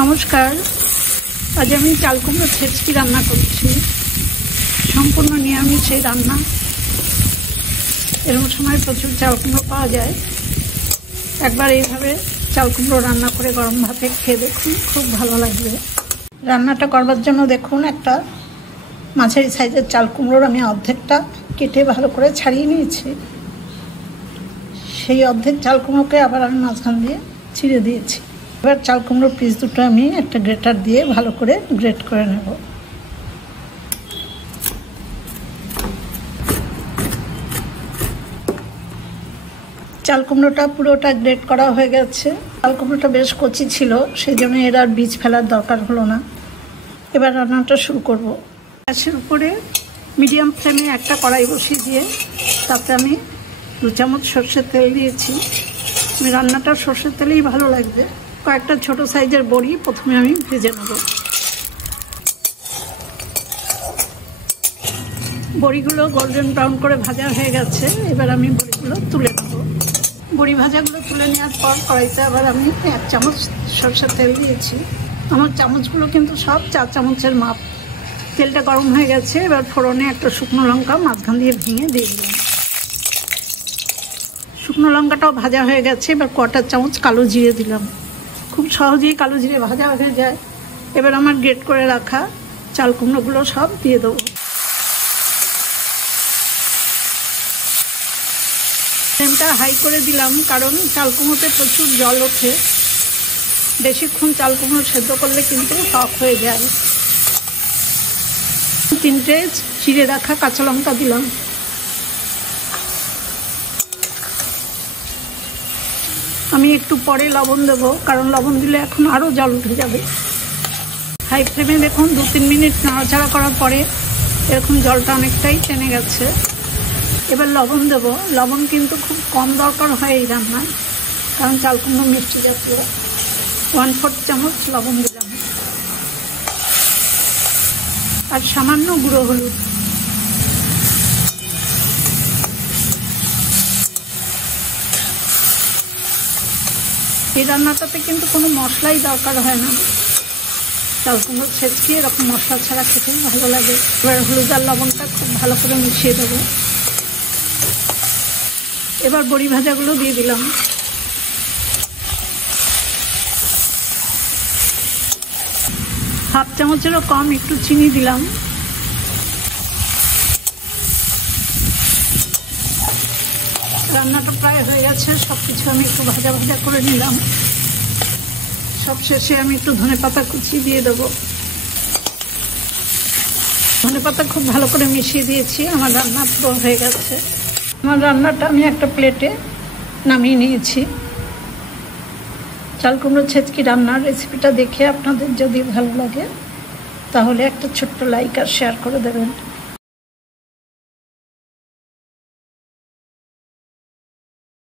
নমস্কার। আজ আমি চাল কুমড়ো ছেচকি রান্না করছি। সম্পূর্ণ নিরামিষ এই রান্না। এরকম সময় প্রচুর চাল কুমড়ো পাওয়া যায়। একবার এইভাবে চাল কুমড়ো রান্না করে গরম ভাতে খেয়ে দেখুন, খুব ভালো লাগবে। রান্নাটা করবার জন্য দেখুন, একটা মাঝারি সাইজের চাল কুমড়োর আমি অর্ধেকটা কেটে ভালো করে ছাড়িয়ে নিয়েছি। সেই অর্ধেক চাল কুমড়োকে আবার আমি মাঝখান দিয়ে ছিঁড়ে দিয়েছি। এবার চাল কুমড়োর পিস দুটো আমি একটা গ্রেটার দিয়ে ভালো করে গ্রেট করে নেব। চাল কুমড়োটা পুরোটা গ্রেট করা হয়ে গেছে। চাল কুমড়োটা বেশ কচি ছিল, সেই জন্য এর আর বীজ ফেলার দরকার হলো না। এবার রান্নাটা শুরু করব। গ্যাসের উপরে মিডিয়াম ফ্লেমে একটা কড়াই বসিয়ে দিয়ে তাতে আমি 2 চামচ সর্ষের তেল দিয়েছি। রান্নাটা সর্ষের তেলেই ভালো লাগবে। কয়েকটা ছোট সাইজের বড়ি প্রথমে আমি ভেজে নেব। বড়িগুলো গোল্ডেন ব্রাউন করে ভাজা হয়ে গেছে। এবার আমি বড়িগুলো তুলে নেব। বড়ি ভাজাগুলো তুলে নেওয়ার পর কড়াইতে আবার আমি 1 চামচ সর্ষের তেল দিয়েছি। আমার চামচগুলো কিন্তু সব 4 চামচের মাপ। তেলটা গরম হয়ে গেছে। এবার ফোড়নে একটা শুকনো লঙ্কা মাঝখান দিয়ে ভেঙে দিয়ে দিলাম। শুকনো লঙ্কাটাও ভাজা হয়ে গেছে। এবার 1/4 চামচ কালো জিরে দিলাম। খুব সহজেই কালো জিরে ভাজা হয়ে যায়। এবার আমার গ্রেট করে রাখা চাল কুমড়োগুলো সব দিয়ে দেবো। ফ্লেমটা হাই করে দিলাম, কারণ চাল কুমড়োতে প্রচুর জল ওঠে। বেশিক্ষণ চাল কুমড়ো সেদ্ধ করলে কিন্তু টক হয়ে যায়। 3টে চিড়ে রাখা কাঁচা লঙ্কা দিলাম। আমি একটু পরে লবণ দেবো, কারণ লবণ দিলে এখন আরও জল উঠে যাবে। হাই ফ্লেমে দেখুন 2-3 মিনিট নাড়াচাড়া করার পরে এরকম জলটা অনেকটাই টেনে গেছে। এবার লবণ দেবো। লবণ কিন্তু খুব কম দরকার হয় এই রান্নায়, কারণ চাল কুমড়ো মিষ্টি জাতীয়। 1/4 চামচ লবণ দিলাম। আর সামান্য গুঁড়ো হলুদ। এই রান্নাটাতে কিন্তু কোনো মশলাই দরকার হয় না। চাল কুমড়ো ছেচকি এরকম মশলা ছাড়া খেতে ভালো লাগে। এবার হলুদ আর লবণটা খুব ভালো করে মিশিয়ে দেবো। এবার বড়ি ভাজাগুলো দিয়ে দিলাম। হাফ চামচেরও কম একটু চিনি দিলাম। রান্নাটা প্রায় হয়ে গেছে। সবকিছু আমি একটু ভাজা ভাজা করে নিলাম। সবশেষে আমি একটু ধনেপাতা কুচি দিয়ে দেবো। ধনেপাতা খুব ভালো করে মিশিয়ে দিয়েছি। আমার রান্না পুরো হয়ে গেছে। আমার রান্নাটা আমি একটা প্লেটে নামিয়ে নিয়েছি। চাল কুমড়ো ছেচকি রান্নার রেসিপিটা দেখে আপনাদের যদি ভালো লাগে তাহলে একটা ছোট্ট লাইক আর শেয়ার করে দেবেন।